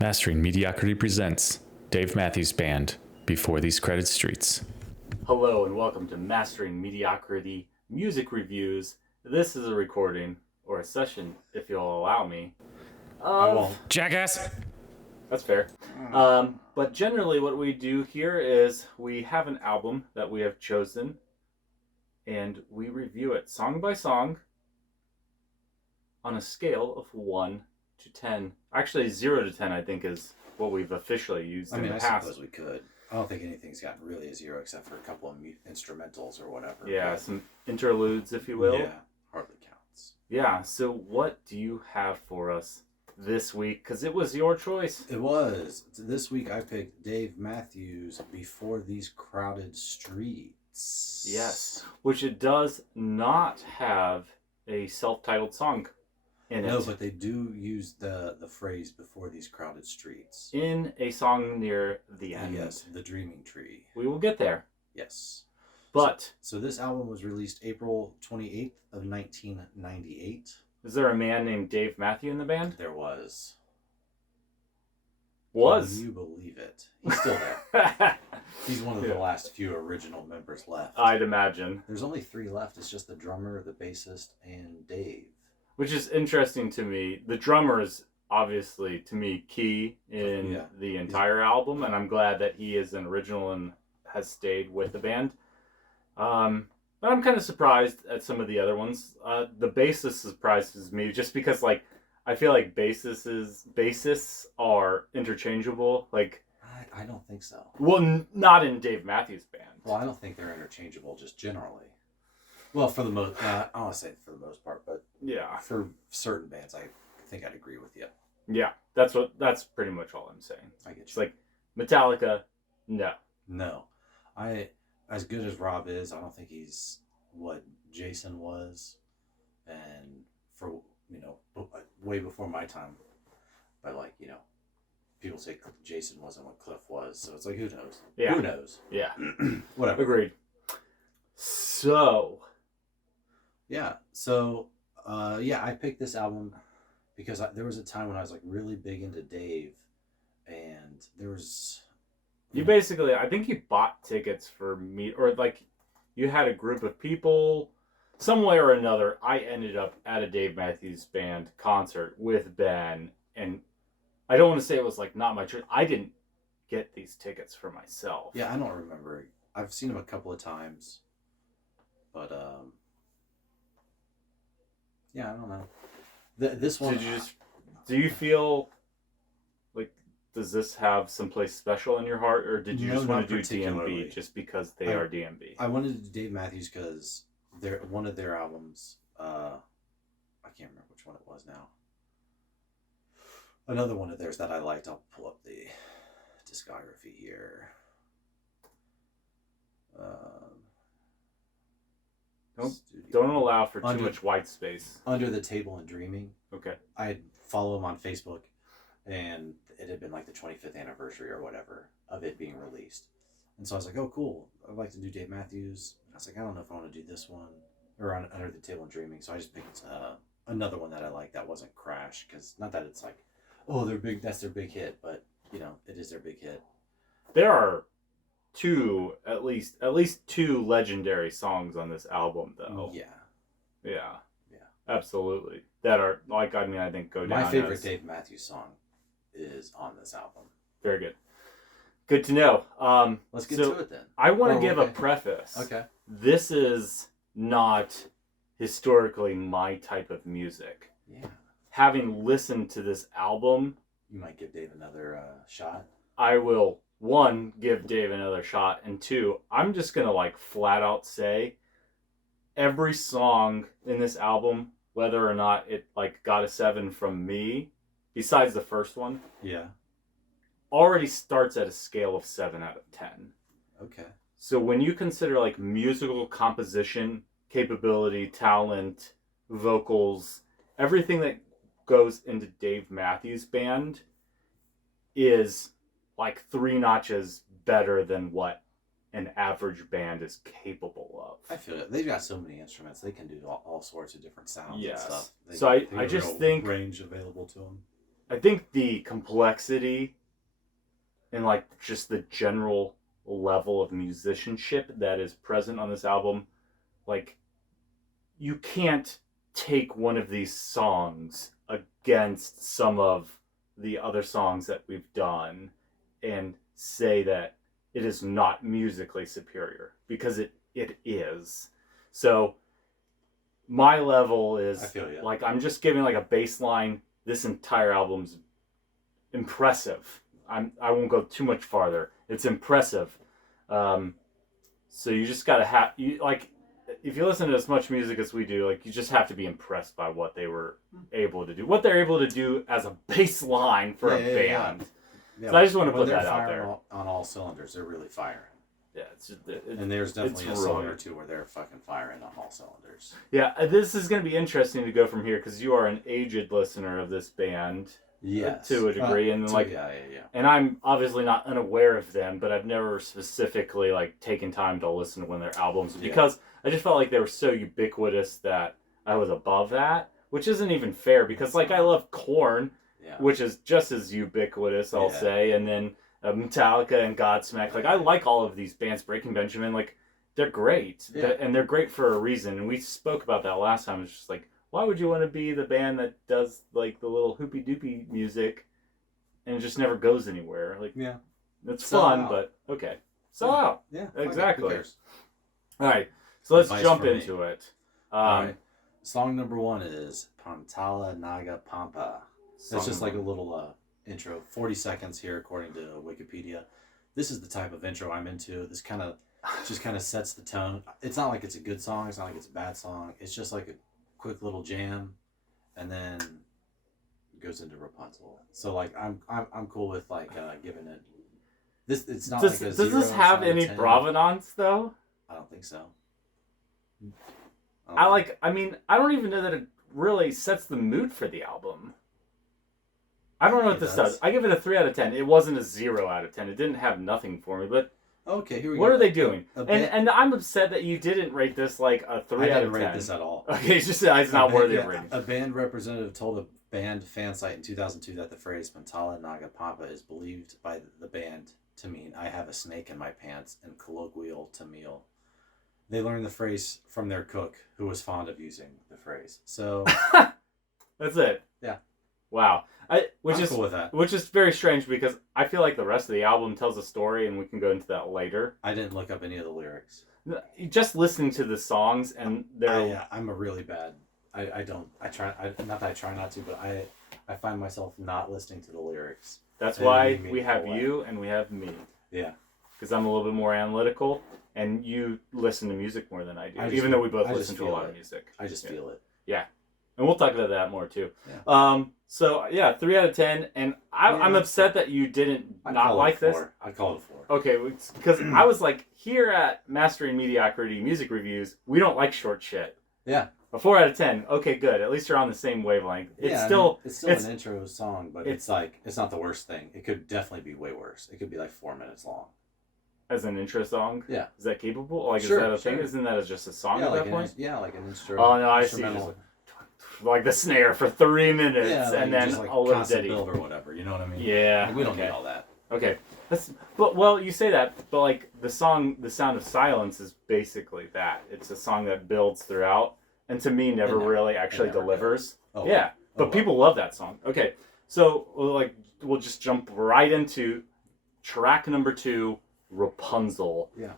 Mastering Mediocrity presents Dave Matthews Band, Before These Crowded Streets. Hello and welcome to Mastering Mediocrity Music Reviews. This is a recording, or a session, if you'll allow me. I won't. Jackass! That's fair. But generally what we do here is we have an album that we have chosen, and we review it song by song on a scale of 1 to 10. Actually, 0 to 10, I think, is what we've officially used in the past. I suppose we could. I don't think anything's gotten really a 0 except for a couple of instrumentals or whatever. Yeah, but some interludes, if you will. Yeah, hardly counts. Yeah, so what do you have for us this week? Because it was your choice. It was. This week I picked Dave Matthews' Before These Crowded Streets. Yes, which it does not have a self-titled song in it. No, but they do use the phrase "before these crowded streets" in a song near the end. Yes, the Dreaming Tree. We will get there. Yes. But so this album was released April 28th of 1998. Is there a man named Dave Matthew in the band? There was. Was? Can you believe it? He's still there. He's one of the last few original members left. I'd imagine. There's only 3 left. It's just the drummer, the bassist, and Dave. Which is interesting to me. The drummer is obviously, to me, key in the entire album, and I'm glad that he is an original and has stayed with the band. But I'm kind of surprised at some of the other ones. The bassist surprises me just because, like, I feel like bassists are interchangeable. Like, I don't think so. Well, not in Dave Matthews Band. Well, I don't think they're interchangeable, just generally. Well, for the most, I don't want to say for the most part, but yeah, for certain bands, I think I'd agree with you. Yeah, that's pretty much all I'm saying. I get you. It's like Metallica, no. As good as Rob is, I don't think he's what Jason was, and for way before my time. But people say Jason wasn't what Cliff was, so it's like who knows? Yeah. Who knows? Yeah. Whatever. Agreed. So. Yeah. So, I picked this album because there was a time when I was like really big into Dave, and there was. You basically, I think you bought tickets for me, or like you had a group of people, some way or another. I ended up at a Dave Matthews Band concert with Ben, and I don't want to say it was like not my choice. I didn't get these tickets for myself. Yeah, I don't remember. I've seen him a couple of times, but I don't know. This one. Do you feel like, does this have someplace special in your heart, or did you just want to do DMB just because they are DMB? I wanted to do Dave Matthews because one of their albums. I can't remember which one it was now. Another one of theirs that I liked. I'll pull up the discography here. Don't allow for too much white space. Under the Table and Dreaming. Okay. I follow him on Facebook, and it had been like the 25th anniversary or whatever of it being released. And so I was like, oh, cool. I'd like to do Dave Matthews. I was like, I don't know if I want to do this one or Under the Table and Dreaming. So I just picked another one that I liked that wasn't Crash, because not that it's like, oh, that's their big hit, but it is their big hit. There are at least two legendary songs on this album, though. Yeah, absolutely. That are I think go down. My favorite Dave Matthews song is on this album. Very good. Good to know. Let's get to it then. I want to give a preface. Okay. This is not historically my type of music. Yeah. Having listened to this album, you might give Dave another shot. I will. 1, give Dave another shot, and 2, I'm just gonna flat out say every song in this album, whether or not it got a 7 from me, besides the first one, already starts at a scale of 7 out of 10. Okay. So when you consider musical composition, capability, talent, vocals, everything that goes into Dave Matthews Band is 3 notches better than what an average band is capable of. I feel it. They've got so many instruments. They can do all sorts of different sounds and stuff. I just think range available to them. I think the complexity and like just the general level of musicianship that is present on this album, like you can't take one of these songs against some of the other songs that we've done and say that it is not musically superior, because it is. So my level is, I feel you. like, I'm just giving like a baseline. This entire album's impressive. I won't go too much farther. It's impressive. So you just gotta have, you like, if you listen to as much music as we do, like, you just have to be impressed by what they were able to do, what they're able to do as a baseline for a band. Yeah, so I just want to when put they're that out firing there. On all cylinders, they're really firing. Yeah, it's just, And there's definitely a song or two where they're fucking firing on all cylinders. Yeah, this is going to be interesting to go from here, because you are an aged listener of this band. Yes. To a degree, and like, yeah. And I'm obviously not unaware of them, but I've never specifically like taken time to listen to one of their albums, because I just felt like they were so ubiquitous that I was above that, which isn't even fair, because like I love Korn, which is just as ubiquitous, I'll say, and then Metallica and Godsmack. Like, I like all of these bands. Breaking Benjamin, like, they're great, and they're great for a reason. And we spoke about that last time. It's just like, why would you want to be the band that does like the little hoopy doopy music and it just never goes anywhere? Like, it's fun, but okay, sell out. Yeah, exactly. All right, so let's jump into it. All right. Song number 1 is Pantala, Naga, Pampa. It's just like a little intro, 40 seconds here according to Wikipedia. This is the type of intro I'm into. This kind of sets the tone. It's not like it's a good song. It's not like it's a bad song. It's just like a quick little jam, and then it goes into Rapunzel. So like I'm cool with like giving it this. It's not like a 0. Does this have any provenance though? I don't think so. I mean, I don't even know that it really sets the mood for the album. I don't know what this does. I give it a 3 out of 10. It wasn't a 0 out of 10. It didn't have nothing for me, but okay, here we go. What are they doing? And I'm upset that you didn't rate this like a 3 out of 10. I didn't rate this at all. Okay, it's not worthy of rating. A band representative told a band fan site in 2002 that the phrase Pantala Naga Pampa is believed by the band to mean "I have a snake in my pants" and colloquial Tamil. They learned the phrase from their cook, who was fond of using the phrase. So that's it. Yeah. Wow. I'm cool with that. Which is very strange, because I feel like the rest of the album tells a story, and we can go into that later. I didn't look up any of the lyrics. Just listening to the songs, and they're... I'm a really bad... not that I try not to, but I find myself not listening to the lyrics. That's why we have you and we have me. Yeah. Because I'm a little bit more analytical, and you listen to music more than I do, even though we both listen to a lot of music. I just feel it. Yeah. And we'll talk about that more, too. Yeah. So, 3 out of 10, and I'm upset that you didn't not like this. I'd call it a 4. Okay, because I was like, here at Mastering Mediocrity Music Reviews, we don't like short shit. Yeah. A 4 out of 10. Okay, good. At least you're on the same wavelength. It's still an intro song, but it's not the worst thing. It could definitely be way worse. It could be like 4 minutes long. As an intro song? Yeah. Is that capable? Like, sure, is that a thing? Isn't that just a song at that point? Like an intro. Oh, no, I see. Like the snare for 3 minutes, and then just like a little ditty build or whatever. You know what I mean? Yeah. Like, we don't need all that. Okay. You say that, but like the song, "The Sound of Silence" is basically that. It's a song that builds throughout, and to me, never really actually delivers. Oh, yeah, but people love that song. Okay, so we'll just jump right into track number 2, "Rapunzel." Yeah.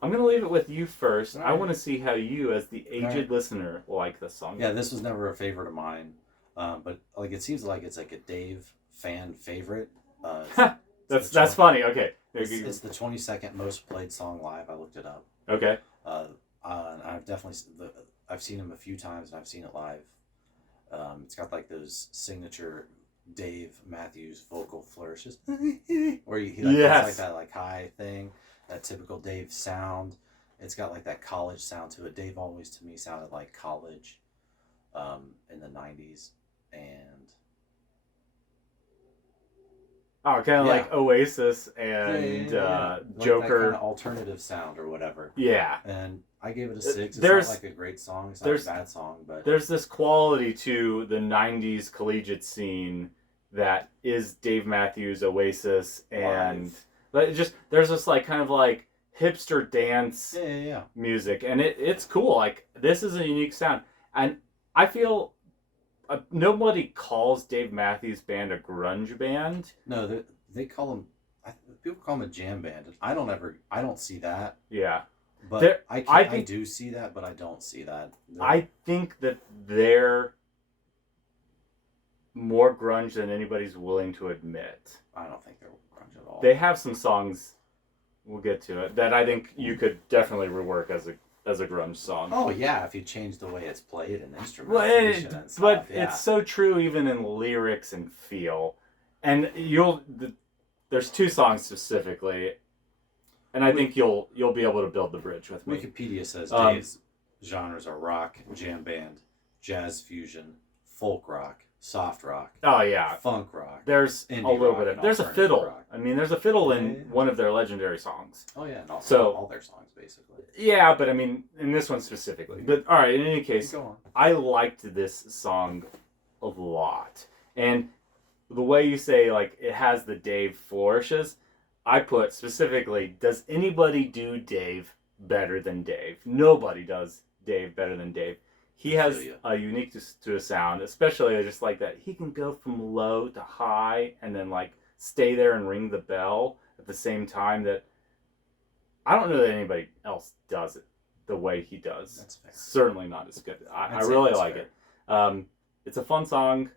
I'm going to leave it with you first. Right. I want to see how you, as the aged listener, like this song. Yeah, this was never a favorite of mine, but like it seems like it's like a Dave fan favorite. That's funny. Okay. It's the 22nd most played song live. I looked it up. Okay. And I've seen him a few times, and I've seen it live. It's got like those signature Dave Matthews vocal flourishes, where he does like that like high thing. That typical Dave sound. It's got like that college sound to it. Dave always to me sounded like college in the 90s. And kind of like Oasis and like Joker. That kind of alternative sound or whatever. Yeah. And I gave it a 6. It's not like a great song. It's not a bad song, but there's this quality to the 90s collegiate scene that is Dave Matthews Oasis, and Live. but there's this like kind of like hipster dance Yeah. music, and it's cool. Like, this is a unique sound, and I feel nobody calls Dave Matthews Band a grunge band. No, they call them. People call them a jam band. I don't see that. Yeah, But I do see that, but I don't see that. I think that they're more grunge than anybody's willing to admit. I don't think they're grunge at all. They have some songs, we'll get to it, that I think you could definitely rework as a grunge song. Oh yeah, if you change the way it's played and instrumentation and stuff. But yeah. it's so true even in lyrics and feel. And there's 2 songs specifically, and I think you'll be able to build the bridge with me. Wikipedia says Dave's genres are rock, jam band, jazz fusion, folk rock, soft rock, Oh yeah, funk rock. there's Indie a little rock bit and of there's a alternative fiddle. rock. I mean, there's a fiddle in Yeah. one of their legendary songs. Oh yeah, and also So- all their songs basically. Yeah, but I mean, in this one specifically. But all right, in any case, Go on. I liked this song a lot. And the way you say, like, it has the Dave flourishes, I put specifically, does anybody do Dave better than Dave? Nobody does Dave better than Dave. He has a uniqueness to a sound, especially just like that. He can go from low to high and then, like, stay there and ring the bell at the same time. That I don't know that anybody else does it the way he does. That's fair. Certainly not as good. I I'd say really that's like fair. it. It's a fun song.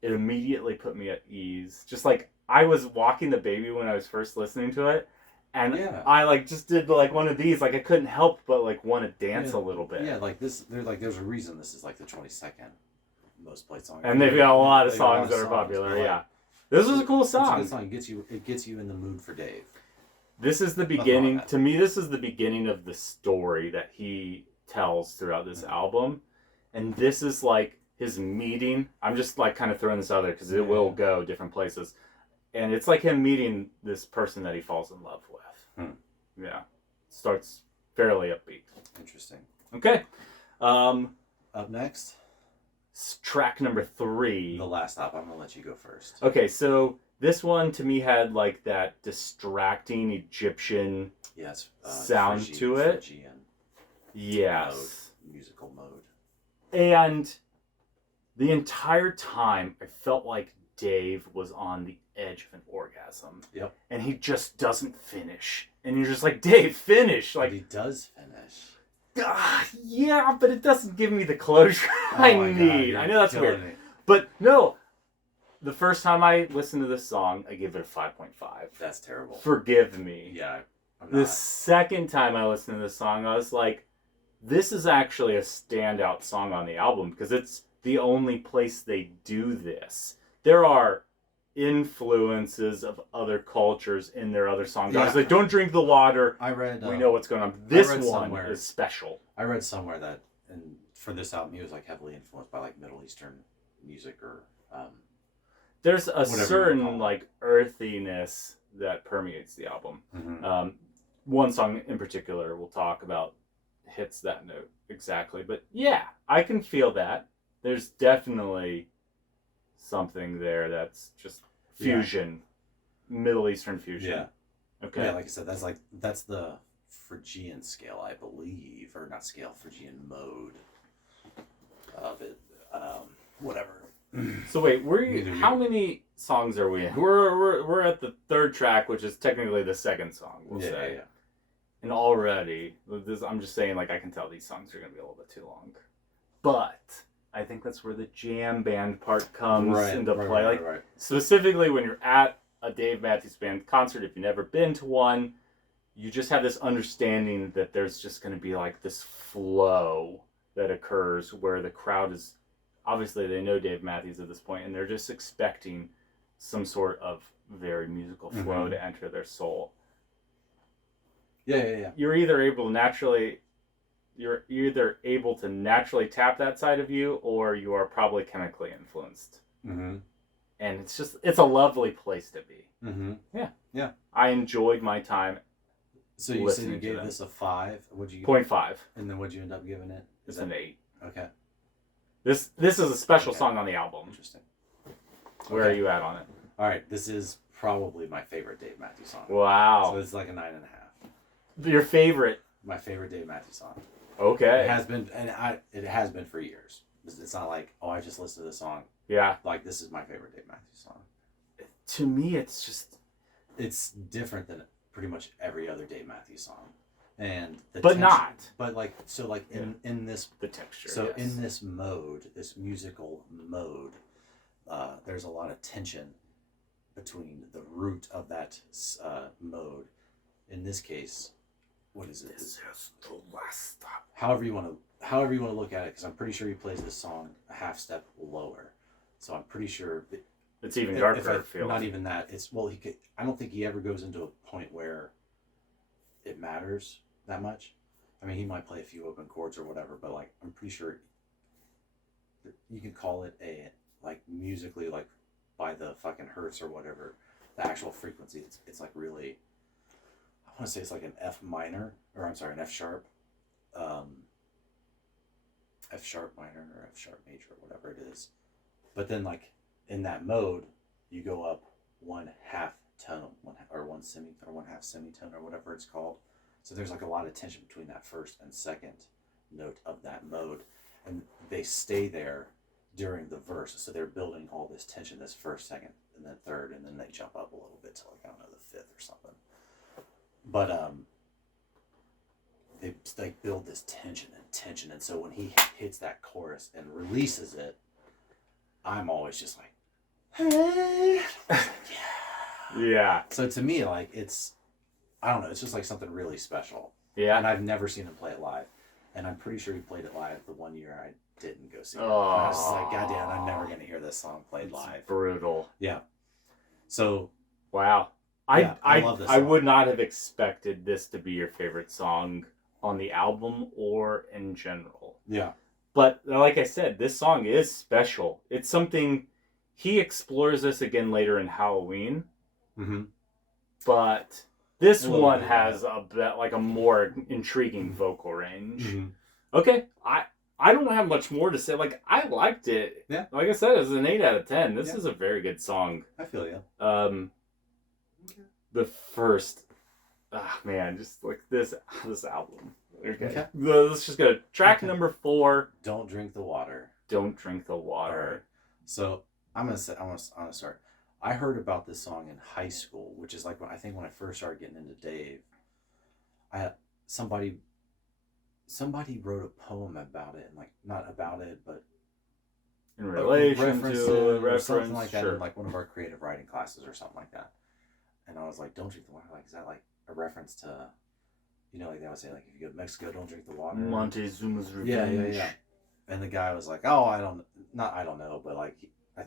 It immediately put me at ease. Just like I was walking the baby when I was first listening to it, and Yeah. I like just did like one of these. Like I couldn't help but like want to dance a little bit. Yeah, like this. There's a reason this is like the 22nd most played song. And they've got a lot of They've got a lot songs that are songs, popular. but, like, Yeah, this is a cool it's a song. good song. It gets you in the mood for Dave. This is the Nothing wrong beginning. with that. To me, this is the beginning of the story that he tells throughout this album, and this is like his meeting. I'm just like kind of throwing this out there because it will go different places, and it's like him meeting this person that he falls in love with. Yeah, starts fairly upbeat. Interesting. Okay, Up next, track number 3. the last stop. I'm gonna let you go first. Okay, so this one to me had like that distracting Egyptian Yes. sound to it. Phrygian yes. mode, musical mode. And the entire time, I felt like Dave was on the edge of an orgasm. Yep. And he just doesn't finish. And you're just like, Dave, finish! But Like, he does finish. yeah, but it doesn't give me the closure I Oh my God, need. you're I know that's killing weird. me. But no, the first time I listened to this song, I gave it a 5.5. That's terrible. Forgive me. Yeah. I'm The not. second time I listened to this song, I was like, this is actually a standout song on the album because it's the only place they do this. There are influences of other cultures in their other songs. I was Yeah. like, don't drink the water. I read. We know what's going on. This read one somewhere- is special. I read somewhere that, and for this album, he was like heavily influenced by like Middle Eastern music or. There's a Whatever you certain call it. like earthiness that permeates the album. Mhm. One song in particular we'll talk about hits that note exactly. But yeah, I can feel that. There's definitely something there that's just fusion, Middle Eastern fusion. Yeah. Okay. Yeah, like I said, that's the Phrygian scale, I believe, or not scale, Phrygian mode of it. Whatever. So wait, Neither how you. many songs are we in? We're at the 3rd track, which is technically the 2nd song. We'll Yeah, say. yeah. And already, I'm just saying, like, I can tell these songs are going to be a little bit too long. But I think that's where the jam band part comes into play. Like, specifically when you're at a Dave Matthews Band concert, if you've never been to one, you just have this understanding that there's just going to be, like, this flow that occurs where the crowd is, obviously they know Dave Matthews at this point, and they're just expecting some sort of very musical flow to enter their soul. Yeah. You're either able to naturally tap that side of you, or you are probably chemically influenced. Mm-hmm. And it's a lovely place to be. Mm-hmm. Yeah. I enjoyed my time. So you said you Listening to gave them. this a 5. What'd you? 0.5. And then what'd you end up giving it? It's an 8. Okay. This is a special Okay. song on the album. Interesting. Where are you at on it? All right, this is probably my favorite Dave Matthews song. Wow. So it's like a 9.5. Your favorite? My favorite Dave Matthews song. Okay. It has been, and it has been for years. It's not like, oh, I just listened to this song. Yeah. Like, this is my favorite Dave Matthews song. To me, it's just... It's different than pretty much every other Dave Matthews song. And the but tension, not. But like, so like in this... The texture, So yes. in this mode, this musical mode, there's a lot of tension between the root of that mode. In this case, what is it? This is the last stop. However you want to look at it, because I'm pretty sure he plays this song a half step lower. So I'm pretty sure it's even darker. Not even that. It's I don't think he ever goes into a point where it matters that much. I mean, he might play a few open chords or whatever, but like I'm pretty sure you could call it a like musically like by the fucking hertz or whatever, the actual frequency. It's like really. I want to say it's like an F minor, or I'm sorry, an F sharp. F sharp minor or F sharp major or whatever it is. But then like in that mode, you go up 1/2 tone, one semitone or 1/2 semitone or whatever it's called. So there's like a lot of tension between that first and second note of that mode. And they stay there during the verse. So they're building all this tension, this first, second, and then third, and then they jump up a little bit to like, I don't know, the fifth or something. But they like build this tension, and so when he hits that chorus and releases it, I'm always just like, hey. Yeah. So to me, like it's, I don't know, it's just like something really special. Yeah. And I've never seen him play it live, and I'm pretty sure he played it live the one year I didn't go see it. Oh. And I was just like, God damn, I'm never gonna hear this song played live. Brutal. Yeah. So. Wow. I love this song. I would not have expected this to be your favorite song on the album or in general. Yeah. But like I said, this song is special. It's something he explores this again later in Halloween. Mm-hmm. But this one has a bit like a more intriguing vocal range. Mm-hmm. Okay, I don't have much more to say. Like I liked it. Yeah. Like I said, it's an 8 out of 10. This is a very good song. I feel you. The first, man, just like this album. Okay. Okay. Let's just go. Track number 4. Don't drink the water. Don't drink the water. Right. So I'm gonna start. I heard about this song in high school, which is like when I first started getting into Dave. Somebody wrote a poem about it, and like not about it, but in relation to a or something like that sure. in like one of our creative writing classes or something like that. And I was like, "Don't drink the water." Like, is that like a reference to, like they would say, like if you go to Mexico, don't drink the water. Montezuma's Revenge. Yeah. And the guy was like, "Oh, I don't know," but like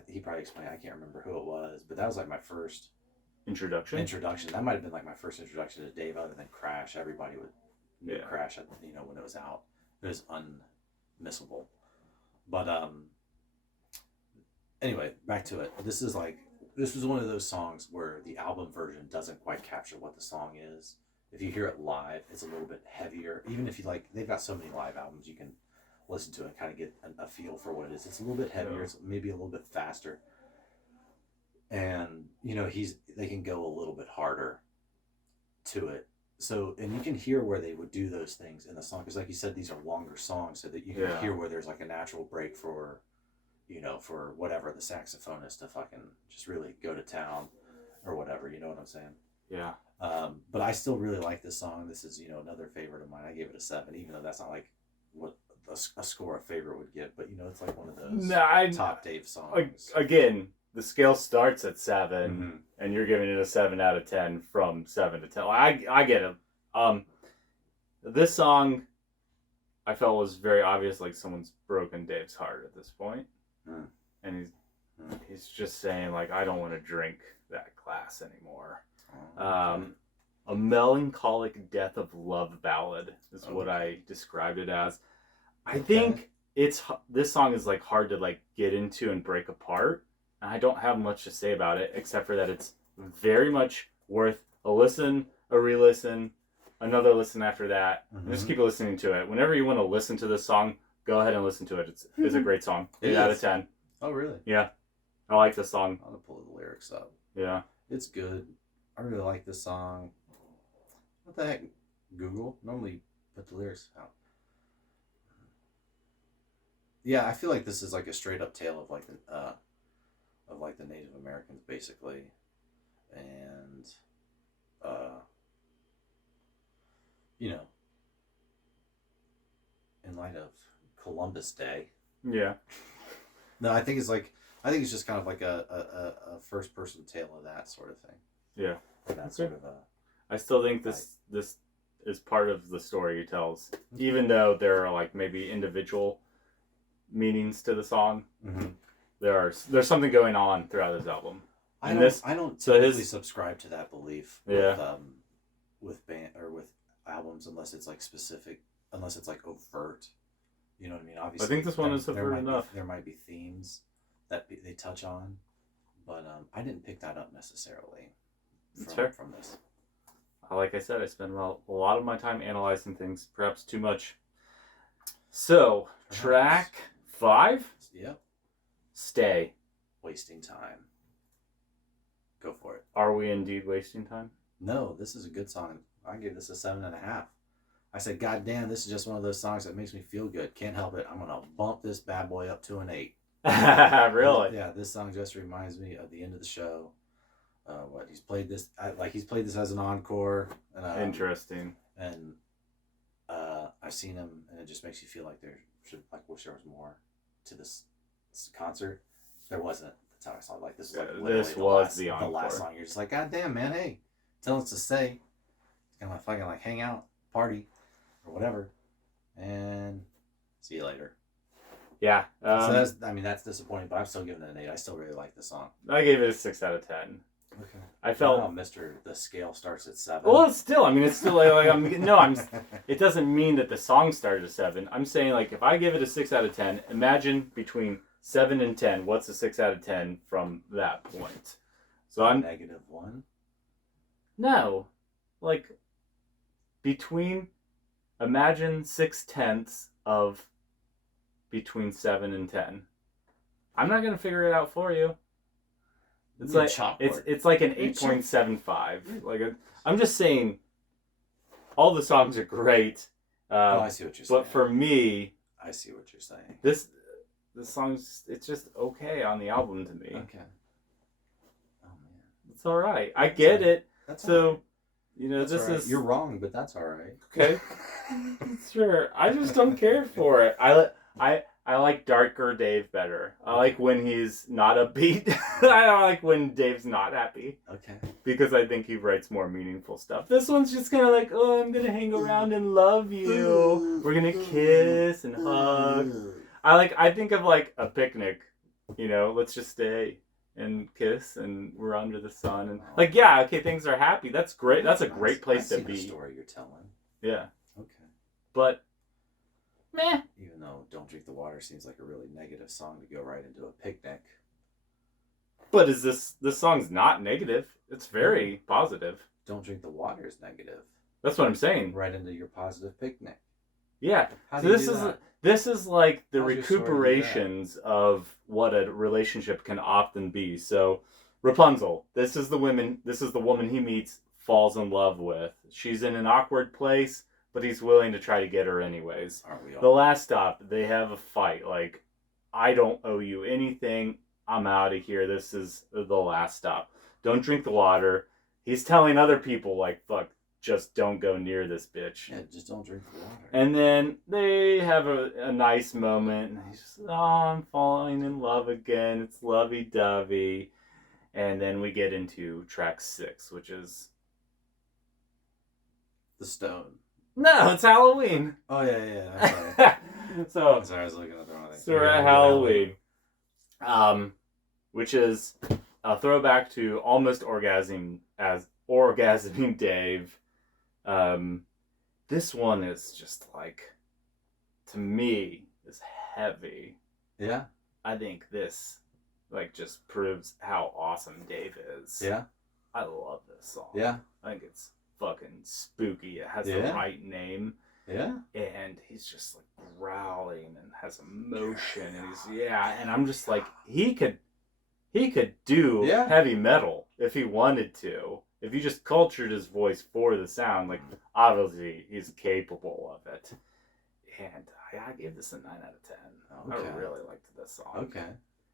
he probably explained. I can't remember who it was, but that was like my first introduction. That might have been like my first introduction to Dave, other than Crash. Everybody would Crash, when it was out. It was unmissable. But anyway, back to it. This was one of those songs where the album version doesn't quite capture what the song is. If you hear it live, it's a little bit heavier. Even if you they've got so many live albums, you can listen to it and kind of get a feel for what it is. It's a little bit heavier. It's maybe a little bit faster. And, they can go a little bit harder to it. So, and you can hear where they would do those things in the song. Because like you said, these are longer songs, so that you can hear where there's like a natural break for, for whatever, the saxophonist to fucking just really go to town or whatever, you know what I'm saying? Yeah. But I still really like this song. This is, another favorite of mine. I gave it a 7, even though that's not like what a score a favorite would get. But, it's like one of those top Dave songs. Again, the scale starts at 7, and you're giving it a 7 out of 10 from 7 to 10. I get it. This song, I felt was very obvious, like someone's broken Dave's heart at this point. And he's just saying, like, I don't want to drink that glass anymore. A melancholic death of love ballad is what I described it as. I think this song is like hard to like get into and break apart. And I don't have much to say about it except for that it's very much worth a listen, a re-listen, another listen after that. And just keep listening to it. Whenever you want to listen to this song, go ahead and listen to it. It's a great song. 8 out of 10. Oh, really? Yeah. I like the song. I'm gonna pull the lyrics up. Yeah. It's good. I really like this song. What the heck? Google normally put the lyrics out. Yeah, I feel like this is like a straight up tale of like the Native Americans basically, and you know, in light of Columbus Day. Yeah. No, I think it's just kind of like a first person tale of that sort of thing. Yeah. And that sort of I still think this is part of the story he tells, even though there are like maybe individual meanings to the song. Mm-hmm. There's something going on throughout his album. I don't typically subscribe to that belief. Yeah. With band or with albums, unless it's like specific, unless it's like overt. You know what I mean? Obviously, I think this one is overt enough. There might be themes that they touch on, but I didn't pick that up necessarily from this. Like I said, I spend a lot of my time analyzing things, perhaps too much. So, track 5? Yep. Stay. Wasting time. Go for it. Are we indeed wasting time? No, this is a good song. I give this a 7.5. I said, God damn, this is just one of those songs that makes me feel good. Can't help it. I'm going to bump this bad boy up to an 8. Really? Yeah, this song just reminds me of the end of the show. He's played this as an encore. And, Interesting. And I've seen him, and it just makes you feel like wish there was more to this concert. There wasn't. That's how I saw it. Like this was the last song. You're just like, God damn, man, hey, tell us to stay. It's gonna fucking like hang out, party, or whatever, and see you later. Yeah. So that's disappointing, but I'm still giving it an 8. I still really like the song. I gave it a 6 out of 10. Okay. I felt the scale starts at 7. Well, it's still it doesn't mean that the song started at 7. I'm saying like if I give it a 6 out of 10, imagine between 7 and 10, what's a 6 out of 10 from that point? So I'm -1. No, like between imagine 6/10 of between 7 and 10. I'm not gonna figure it out for you. It's like it's like an 8.75. Like I'm just saying, all the songs are great. I see what you're saying. But for me, I see what you're saying. This song's it's just okay on the album to me. Okay. Oh man, it's all right. I get it. That's so. Right. You know, that's right. You're wrong, but that's all right. Okay. Sure. I just don't care for it. I like darker Dave better. I like when he's not upbeat. I like when Dave's not happy. Okay. Because I think he writes more meaningful stuff. This one's just kind of like, oh, I'm going to hang around and love you. We're going to kiss and hug. I think of like a picnic, you know, let's just stay and kiss and we're under the sun. And like, yeah, okay, things are happy. That's great. That's a great place to be. The story you're telling. Yeah. Okay. But meh. Even though Don't Drink the Water seems like a really negative song to go right into a picnic. But is this song's not negative. It's very positive. Don't Drink the Water is negative. That's what I'm saying. Right into your positive picnic. Yeah. So this is like the recuperations of what a relationship can often be. So Rapunzel, this is the woman he meets, falls in love with. She's in an awkward place, but he's willing to try to get her anyways. Aren't we all? The last stop, they have a fight. Like, I don't owe you anything. I'm out of here. This is the last stop. Don't drink the water. He's telling other people, like, fuck, just don't go near this bitch. Yeah, just don't drink the water. And then they have a nice moment. And he's just, oh, I'm falling in love again. It's lovey-dovey. And then we get into track 6, which is... The Stone. No, it's Halloween. Oh, yeah. I'm sorry. I'm sorry, I was looking at the wrong thing. So we're at Halloween. Which is a throwback to almost orgasming Dave. This one is just like, to me, is heavy. Yeah. I think this like just proves how awesome Dave is. Yeah. I love this song. Yeah. I think it's fucking spooky. It has the right name. Yeah. And he's just like growling and has emotion and and I'm just like, he could he could do Yeah. heavy metal if he wanted to. If you just cultured his voice for the sound, like obviously he's capable of it. And I gave this a 9 out of 10. Okay. I really liked this song. Okay.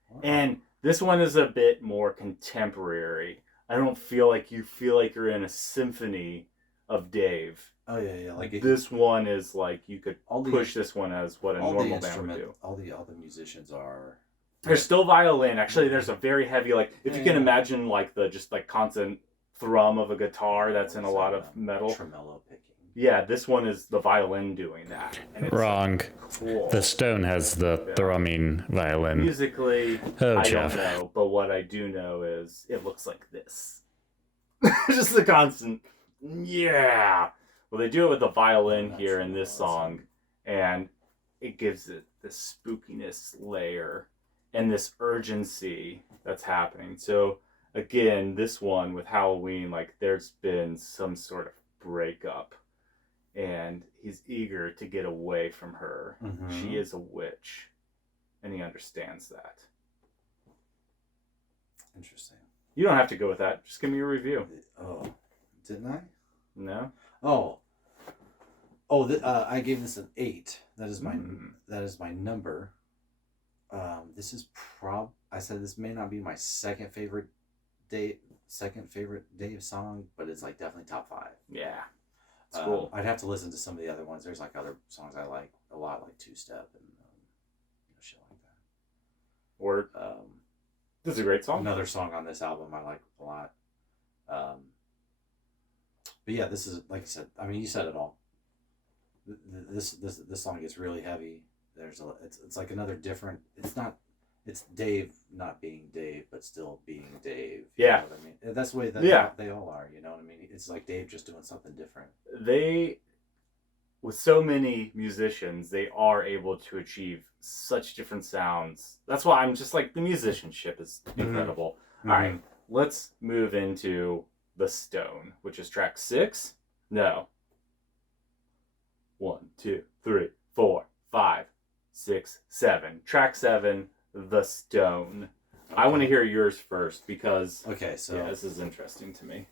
Wow. And this one is a bit more contemporary. I don't feel like you're in a symphony of Dave. Oh yeah. Like this one is like you could push this one as what a all normal the band would do. All the musicians are. There's still violin. Actually, there's a very heavy if you can imagine like the just like constant thrum of a guitar that's in a lot of metal. Tremolo picking. Yeah, this one is the violin doing that. And it's Wrong. Cool. The Stone has the thrumming violin. Musically, Oh, I Jeff. don't know, but what I do know is it looks like this. Just the constant, yeah. Well, they do it with the violin here in this song, and it gives it this spookiness layer and this urgency that's happening. So again, this one with Halloween, like there's been some sort of breakup, and he's eager to get away from her. Mm-hmm. She is a witch, and he understands that. Interesting. You don't have to go with that. Just give me a review. Oh, didn't I? No? Oh, I gave this an 8. That is my number. This is I said this may not be my second favorite Dave song, but it's like definitely top 5. Yeah. It's cool. I'd have to listen to some of the other ones. There's like other songs I like a lot, like Two Step and shit like that. Or this is a great song. Another song on this album I like a lot. But yeah, this is like you said. I mean, you said it all. This song gets really heavy. It's like another different. It's Dave not being Dave, but still being Dave. You know what I mean? That's the way that they all are. You know what I mean? It's like Dave just doing something different. With so many musicians, they are able to achieve such different sounds. That's why I'm just like, the musicianship is incredible. Mm-hmm. All right, let's move into The Stone, which is track 6. No. 1, 2, 3, 4, 5, 6, 7. Track 7, The Stone. Okay. I want to hear yours first because this is interesting to me.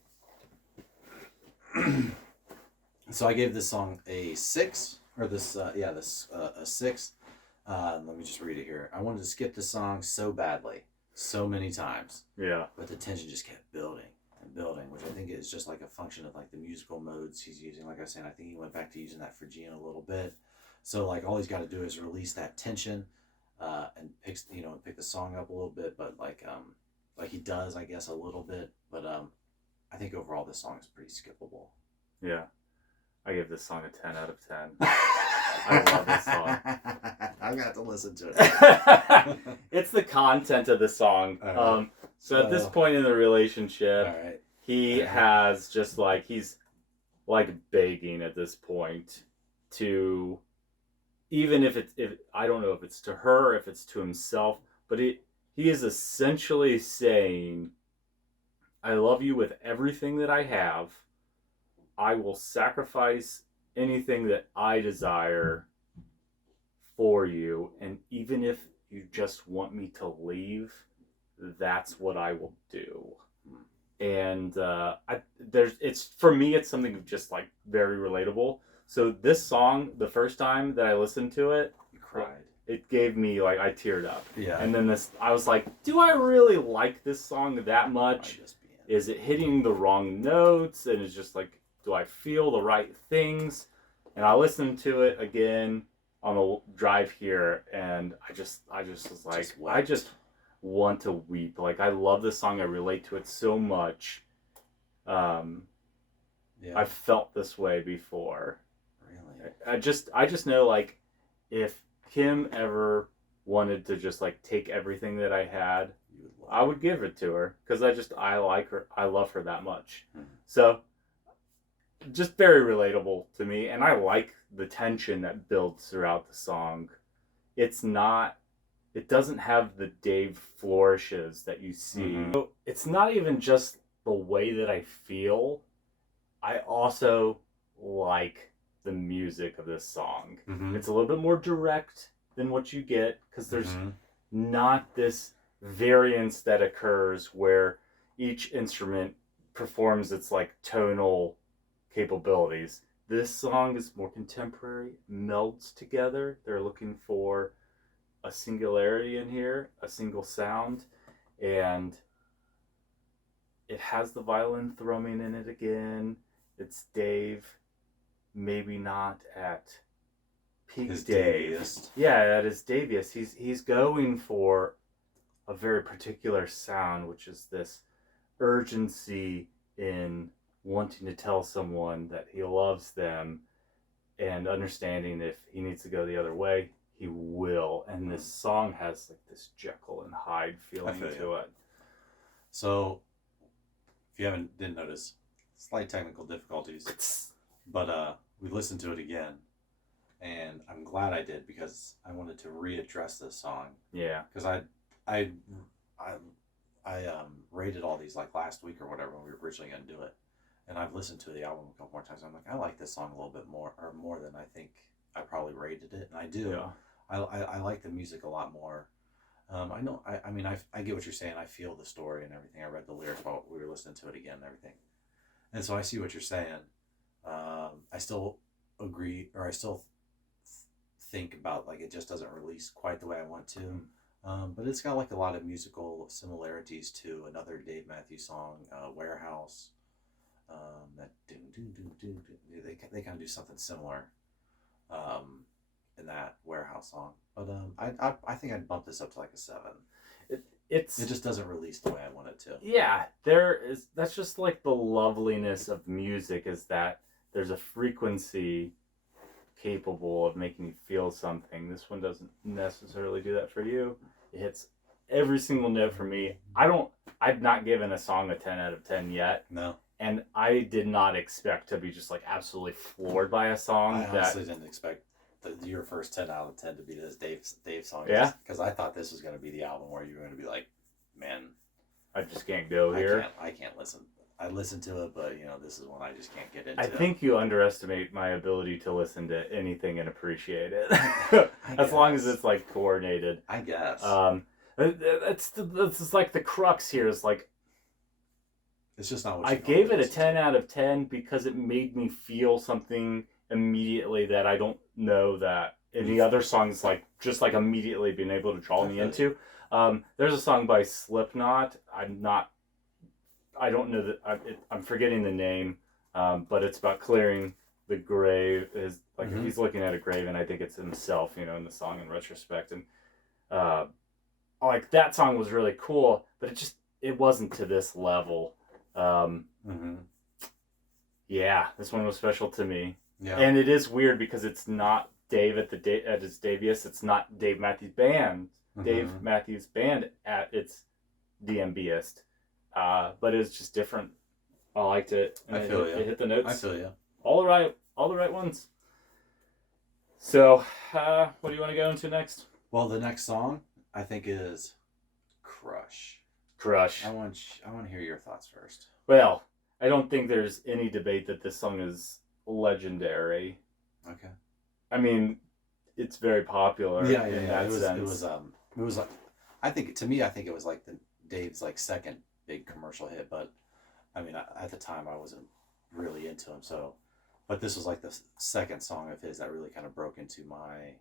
So I gave this song a 6, or a 6. Let me just read it here. I wanted to skip the song so badly, so many times. Yeah. But the tension just kept building and building, which I think is just like a function of like the musical modes he's using. Like I was saying, I think he went back to using that Phrygian a little bit. So like all he's got to do is release that tension, and pick the song up a little bit. But like he does, I guess, a little bit. But I think overall this song is pretty skippable. Yeah. I give this song a 10 out of 10. I love this song. I've got to listen to it. It's the content of the song. Right. So at this point in the relationship, he has just like, he's like begging at this point to, even if I don't know if it's to her, if it's to himself, but he is essentially saying, I love you with everything that I have. I will sacrifice anything that I desire for you, and even if you just want me to leave, that's what I will do. And for me, it's something just like very relatable. So this song, the first time that I listened to it, you cried. It gave me like, I teared up. Yeah. And then I was like, do I really like this song that much? Is it hitting the wrong notes? And it's just like, do I feel the right things? And I listened to it again on the drive here, and I just was like, I just want to weep. Like, I love this song. I relate to it so much. I've felt this way before. Really? I just know, like, if Kim ever wanted to just like take everything that I had, I would give it to her, because I like her. I love her that much. So just very relatable to me, and I like the tension that builds throughout the song. It doesn't have the Dave flourishes that you see. Mm-hmm. So it's not even just the way that I feel. I also like the music of this song. Mm-hmm. It's a little bit more direct than what you get, because there's not this variance that occurs where each instrument performs its like tonal capabilities. This song is more contemporary, melds together. They're looking for a singularity in here, a single sound, and it has the violin thrumming in it again. It's Dave, maybe not at peak His Dave. Daviest. Yeah, at his Daviest. He's going for a very particular sound, which is this urgency in wanting to tell someone that he loves them and understanding if he needs to go the other way, he will. And this song has like this Jekyll and Hyde feeling to it. So, if you didn't notice, slight technical difficulties, but we listened to it again, and I'm glad I did because I wanted to readdress this song. Yeah. Because I rated all these like last week or whatever when we were originally going to do it, and I've listened to the album a couple more times. I'm like, I like this song a little bit more than I think I probably rated it, and I do. Yeah. I like the music a lot more. I know. I mean, I get what you're saying. I feel the story and everything. I read the lyrics while we were listening to it again and everything, and so I see what you're saying. I still agree, or I still think about like it just doesn't release quite the way I want to. But it's got like a lot of musical similarities to another Dave Matthews song, Warehouse. That they kind of do something similar in that Warehouse song. But I think I'd bump this up to like a 7. It just doesn't release the way I want it to. Yeah, that's just like the loveliness of music, is that there's a frequency capable of making you feel something. This one doesn't necessarily do that for you. It hits every single note for me. I've not given a song a 10 out of 10 yet. No. And I did not expect to be just like absolutely floored by a song. I honestly didn't expect your first 10 out of 10 to be this Dave song. Yeah? Because I thought this was going to be the album where you were going to be like, man, I just can't go here. I can't listen. I listened to it, but this is one I just can't get into. I think you underestimate my ability to listen to anything and appreciate it. As long as it's like coordinated. I guess. That's like the crux here is like, it's just not what I gave it a 10 out of 10 because it made me feel something immediately that I don't know that any other songs like just like immediately being able to draw me into. There's a song by Slipknot. I don't know that I'm forgetting the name, but it's about clearing the grave. Is like he's looking at a grave, and I think it's himself, in the song in retrospect. And like that song was really cool, but it wasn't to this level. Yeah, this one was special to me. Yeah, and it is weird because it's not Dave at his Daviest. It's not Dave Matthews Band. Dave Matthews Band at its DMBest. But it was just different. I liked it. And it hit the notes. I feel you. All the right ones. So, what do you want to go into next? Well, the next song I think is Crush. Crush. I want to hear your thoughts first. Well, I don't think there's any debate that this song is legendary. Okay. I mean, it's very popular. Yeah. In that sense. It was like, I think it was like Dave's like second big commercial hit, but I mean at the time I wasn't really into him, but this was like the second song of his that really kind of broke into my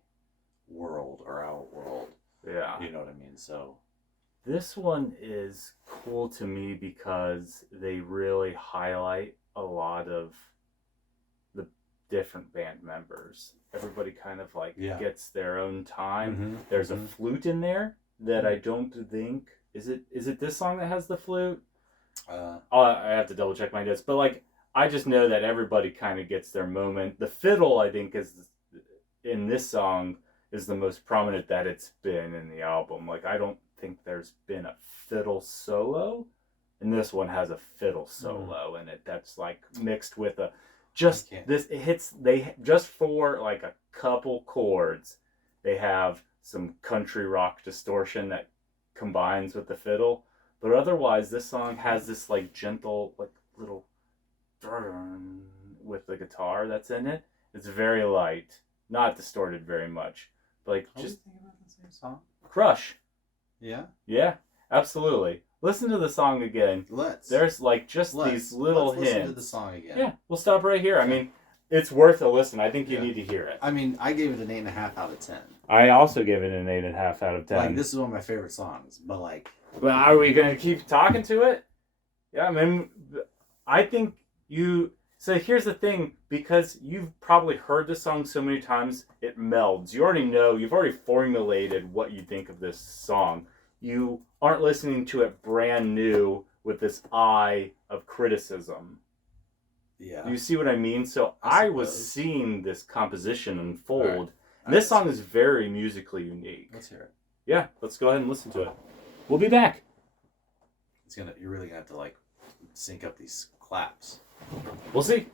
world or our world. Yeah. You know what I mean? So this one is cool to me because they really highlight a lot of the different band members. Everybody kind of like gets their own time. There's a flute in there that I don't think is it this song that has the flute? I have to double check my notes, but like I just know that everybody kind of gets their moment. The fiddle, I think, is in this song is the most prominent that it's been in the album. Like I don't think there's been a fiddle solo, and this one has a fiddle solo in it that's like mixed with they just for like a couple chords, they have some country rock distortion that combines with the fiddle, but otherwise this song has this like gentle like little with the guitar that's in it. It's very light, not distorted very much, but like just thinking about the same song. Crush. Yeah. absolutely. Listen to the song again. There's like just these little hints. Listen to the song again. Yeah, we'll stop right here. I mean, it's worth a listen. I think you need to hear it. I mean, I gave it an 8.5 out of 10. I also gave it an 8.5 out of 10. Like, this is one of my favorite songs, but like... Well, are we going to keep talking to it? Yeah, I mean, I think you... So here's the thing, because you've probably heard this song so many times, it melds. You already know, you've already formulated what you think of this song. You aren't listening to it brand new with this eye of criticism. Yeah. You see what I mean? So I was seeing this composition unfold. Right. And this song is very musically unique. Let's hear it. Yeah, let's go ahead and listen to it. We'll be back. You're really gonna have to like sync up these claps. We'll see.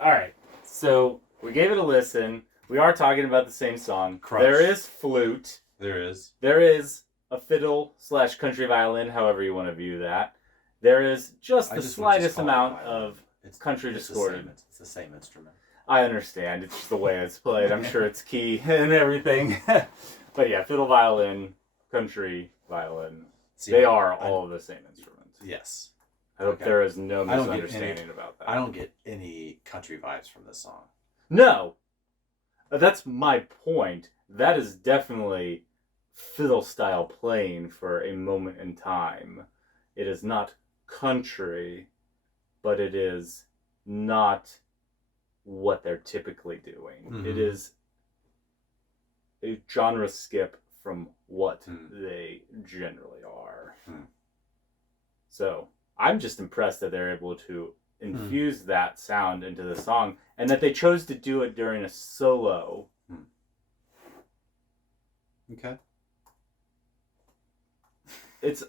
All right. So we gave it a listen. We are talking about the same song. Crush. There is flute. There is. There is a fiddle / country violin, however you want to view that. There is just the slightest amount of country distorted. It's the same instrument. I understand. It's just the way it's played. I'm sure it's key and everything. But yeah, fiddle, violin, country violin. They are all the same instruments. Yes. I hope there is no misunderstanding about that. I don't get any country vibes from this song. No. That's my point. That is definitely fiddle style playing for a moment in time. It is not country, but it is not what they're typically doing. Mm-hmm. It is a genre skip from what they generally are. So I'm just impressed that they're able to infuse that sound into the song, and that they chose to do it during a solo. Okay. It's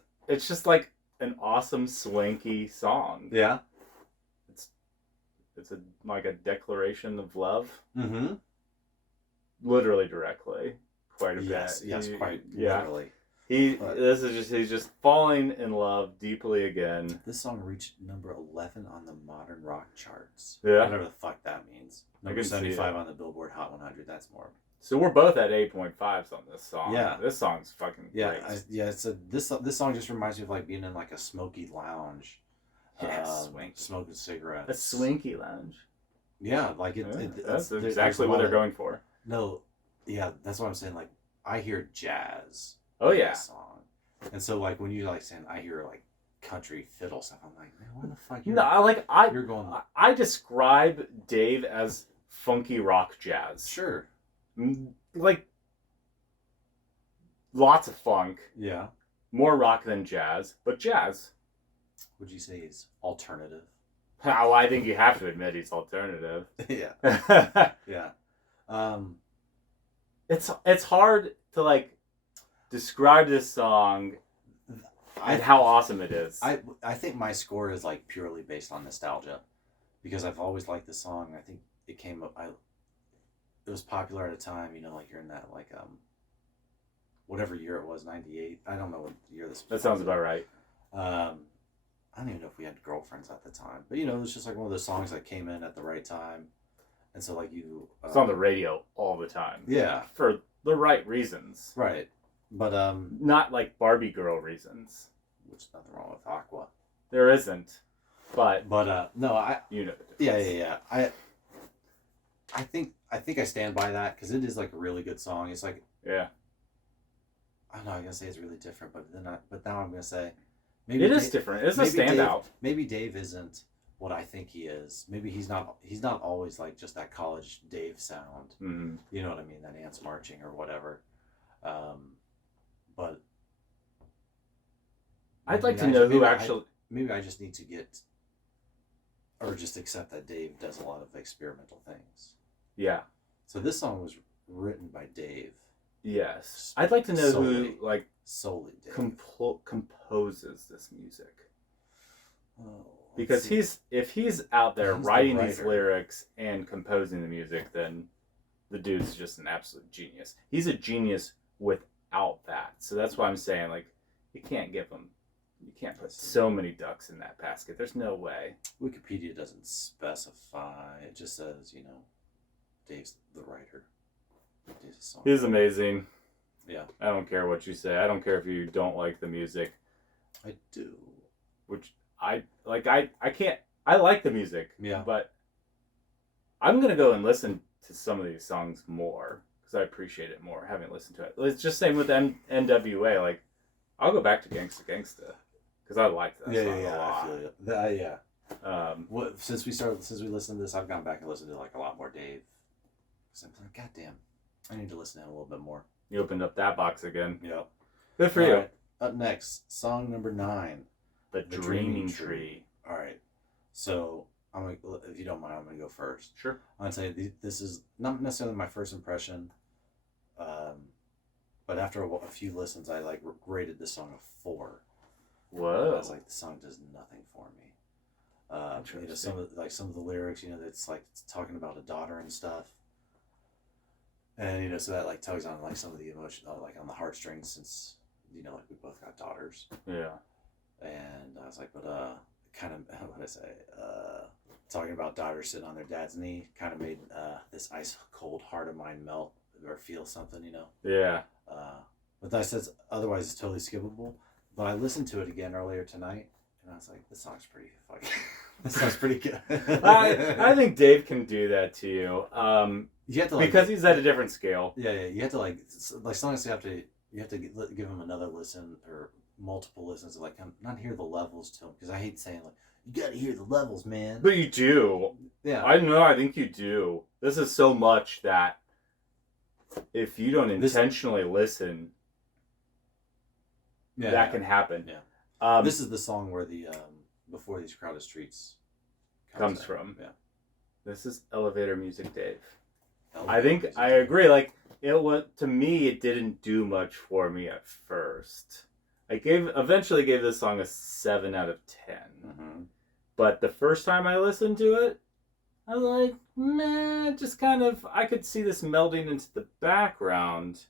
just like an awesome swanky song. Yeah. It's like a declaration of love. Mm-hmm. Literally directly. Quite a bit. Yes, quite literally. He's just falling in love deeply again. This song reached number 11 on the modern rock charts. Yeah. Whatever the fuck that means. Number 75 on the Billboard Hot 100. That's more. So we're both at 8.5s on this song. Yeah. This song's fucking great. This song just reminds me of like being in like a smoky lounge. Yes, smoking cigarettes. A swanky lounge. Yeah, like that's exactly what they're going for. No, yeah, that's what I'm saying. Like, I hear jazz. Oh yeah. This song, and so like when you like saying, I hear like country fiddle stuff. I'm like, man, what the fuck? You're going. I describe Dave as funky rock jazz. Sure. Like lots of funk. Yeah. More rock than jazz, but jazz. Would you say he's alternative? Oh, I think you have to admit he's alternative. Yeah. Yeah. It's hard to like describe this song and how awesome it is. I think my score is like purely based on nostalgia, because I've always liked the song. I think it came up. It was popular at a time, you know, like you're in that like whatever year it was, 98. I don't know what year this was. That sounds about right. I don't even know if we had girlfriends at the time, but you know, it was just like one of those songs that came in at the right time, and so like you. It's on the radio all the time. Yeah. For the right reasons. Right, but not like Barbie girl reasons. Which is nothing wrong with Aqua. There isn't, but no, you know. Yeah. I think I stand by that, because it is like a really good song. It's like I don't know. I'm gonna say it's really different, but now I'm gonna say. Maybe it is different. It's a standout. Maybe Dave isn't what I think he is. Maybe he's not always like just that college Dave sound. Mm-hmm. You know what I mean? That ants marching or whatever. But I'd like to know who actually. Maybe I just need to get, or just accept that Dave does a lot of experimental things. Yeah. So this song was written by Dave. Yes. I'd like to know who like solely Dave composes this music. Oh, because if he's out there writing these lyrics and composing the music, then the dude's just an absolute genius. He's a genius without that. So that's why I'm saying, like, you can't put so many ducks in that basket. There's no way. Wikipedia doesn't specify. It just says, Dave's the writer. He's amazing. Yeah. I don't care what you say. I don't care if you don't like the music. I do. Which I like. I can't. I like the music. Yeah. But I'm gonna go and listen to some of these songs more because I appreciate it more having listened to it. It's just same with NWA. Like, I'll go back to Gangsta Gangsta because I liked that song a lot. I feel you. Yeah. Since we listened to this, I've gone back and listened to like a lot more Dave. Because I'm like, goddamn, I need to listen to him a little bit more. You opened up that box again. Yep. Good for you. Right. Up next, song number 9, The Dreaming Tree. All right. So if you don't mind, I'm gonna go first. Sure. I'm gonna tell you this is not necessarily my first impression, but after a few listens, I like rated this song a 4. Whoa. I was like, the song does nothing for me. Some of the lyrics, it's like it's talking about a daughter and stuff, and so that like tugs on like some of the emotion, like on the heartstrings, since like we both got daughters. Yeah. And I was like, but kind of what did I say? Talking about daughters sitting on their dad's knee kind of made this ice cold heart of mine melt or feel something, Yeah. But I said otherwise it's totally skippable. But I listened to it again earlier tonight, and I was like, this song's pretty fucking. This song's pretty good. I think Dave can do that to you. You have to because he's at a different scale. Yeah. You have to like songs. You have to give him another listen or multiple listens to like not hear the levels to him, because I hate saying like you got to hear the levels, man. But you do. Yeah. I know. I think you do. This is so much that if you don't intentionally listen, that can happen. Yeah. This is the song where the Before These Crowded Streets comes from. Yeah. This is elevator music, Dave. Elevator I think music. I agree. Like to me, it didn't do much for me at first. I eventually gave this song a 7 out of 10. Mm-hmm. But the first time I listened to it, I was like, meh, just kind of, I could see this melding into the background.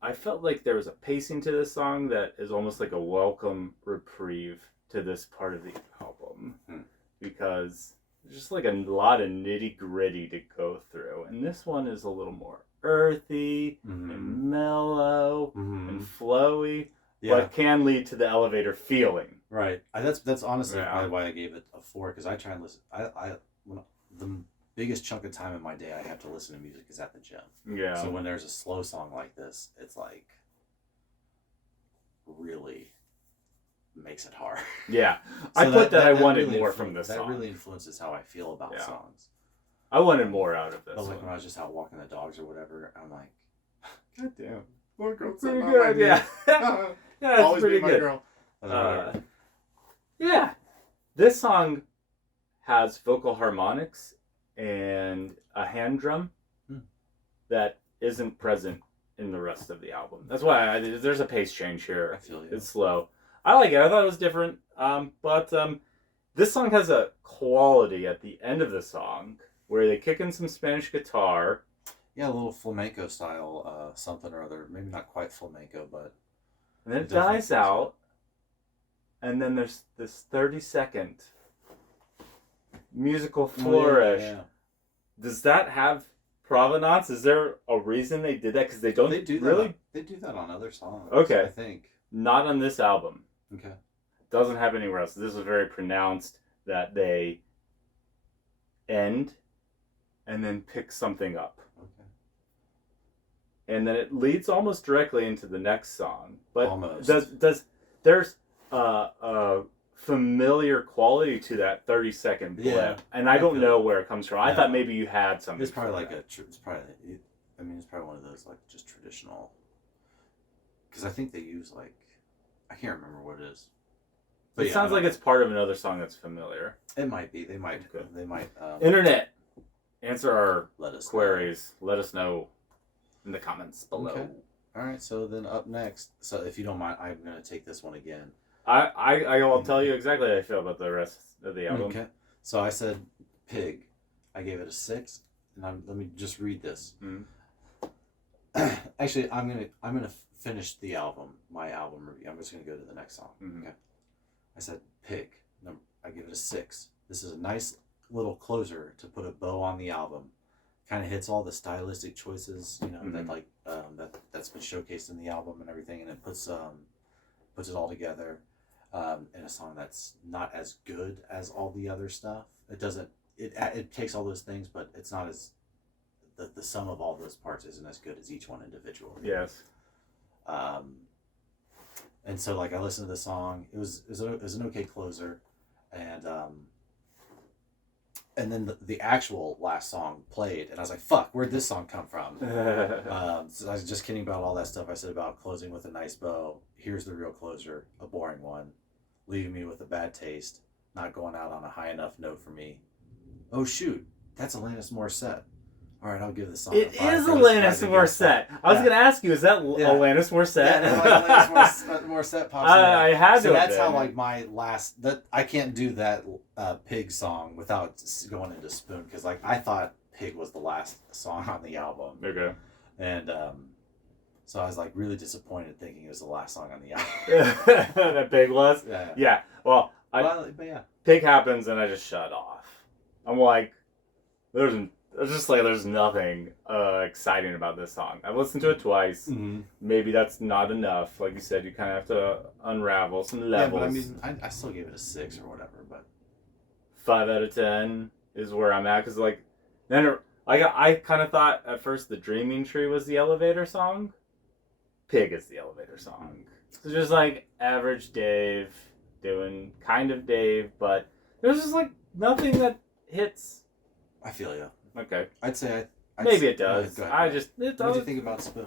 I felt like there was a pacing to this song that is almost like a welcome reprieve to this part of the album. Because there's just like a lot of nitty gritty to go through. And this one is a little more earthy and mellow and flowy, but can lead to the elevator feeling. Right. That's honestly probably why I gave it a 4, because I try and listen. The biggest chunk of time in my day I have to listen to music is at the gym. Yeah. So when there's a slow song like this, it's like really makes it hard. Yeah. So I put that I wanted really more from this song. song. That really influences how I feel about songs. I wanted more out of this. But like when I was just out walking the dogs or whatever, I'm like, God damn. Pretty good, yeah. Yeah, it's always pretty be my good. girl. Yeah. This song has vocal harmonics and a hand drum that isn't present in the rest of the album. That's why there's a pace change here. I feel you. It's slow. I like it. I thought it was different. But this song has a quality at the end of the song where they kick in some Spanish guitar. Yeah, a little flamenco style something or other. Maybe not quite flamenco, but... And then it dies out. And then there's this 30-second musical flourish. Yeah. Does that have provenance? Is there a reason they did that? Because they don't They do really... They do that on other songs. Okay. I think. Not on this album. Okay. Doesn't have anywhere else. This is very pronounced that they end and then pick something up. Okay. And then it leads almost directly into the next song. But almost. There's a familiar quality to that 30-second blip. Yeah, and I don't know where it comes from. I thought maybe you had something. It's probably like it's probably one of those like just traditional. Because I think they use like, I can't remember what it is. But it sounds like it's part of another song that's familiar. It might be. They might. Okay. They might. Internet, answer our queries. Know. Let us know in the comments below. Okay. All right. So then up next. So if you don't mind, I'm gonna take this one again. I will tell you exactly how I feel about the rest of the album. Okay. So I said Pig. I gave it a 6, and let me just read this. Mm-hmm. Actually, I'm gonna finish the album. My album review. I'm just gonna go to the next song. Mm-hmm. Okay. I said Pig. I give it a 6. This is a nice little closer to put a bow on the album. kind of hits all the stylistic choices, you know, Mm-hmm. that like that's been showcased in the album and everything, and it puts it all together in a song that's not as good as all the other stuff. It takes all those things, but it's not as the sum of all those parts isn't as good as each one individually. Yes. And so like I listened to the song. It was an okay closer, and then the actual last song played, and I was like, "Fuck, where'd this song come from?" So I was just kidding about all that stuff I said about closing with a nice bow. Here's the real closer, a boring one, leaving me with a bad taste, not going out on a high enough note for me. Oh shoot, that's Alanis Morissette. All right, I'll give this song. It is Alanis Morissette. I was going to ask you, is that Alanis Morissette? Yeah, Alanis Morissette pops in. I had to. So that's how like my last I can't do that Pig song without going into Spoon, because like I thought Pig was the last song on the album. Okay. And so I was like really disappointed thinking it was the last song on the album. That Pig was? Yeah. Well, but yeah. Pig happens and I just shut off. I'm like, there's nothing exciting about this song. I've listened to it twice. Mm-hmm. Maybe that's not enough. Like you said, you kind of have to unravel some levels. Yeah, but I mean, I still gave it a 6 or whatever. But 5 out of 10 is where I'm at, because like then I kind of thought at first the Dreaming Tree was the elevator song. Pig is the elevator song. So just like average Dave doing kind of Dave, but there's just like nothing that hits. I feel you. Okay. I'd say maybe it does. It What do you think about Spoon?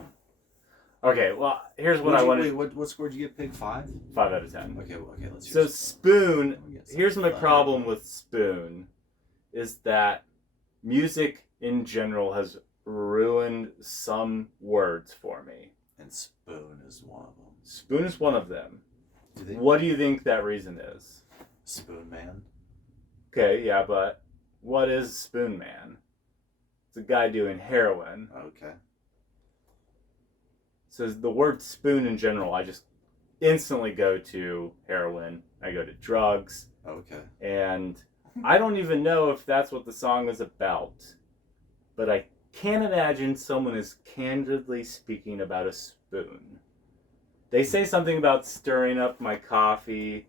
Okay, well, here's what I wanted. Wait, what score did you give Pig? 5? 5 out of 10. Okay, let's hear So Spoon, here's my problem with Spoon, is that music in general has ruined some words for me. And Spoon is one of them. Spoon is one of them. What do you think that reason is? Spoon Man. Okay, yeah, but what is Spoon Man? It's a guy doing heroin. Okay. So the word spoon in general, I just instantly go to heroin. I go to drugs. Okay. And I don't even know if that's what the song is about. But I can't imagine someone is candidly speaking about a spoon. They say something about stirring up my coffee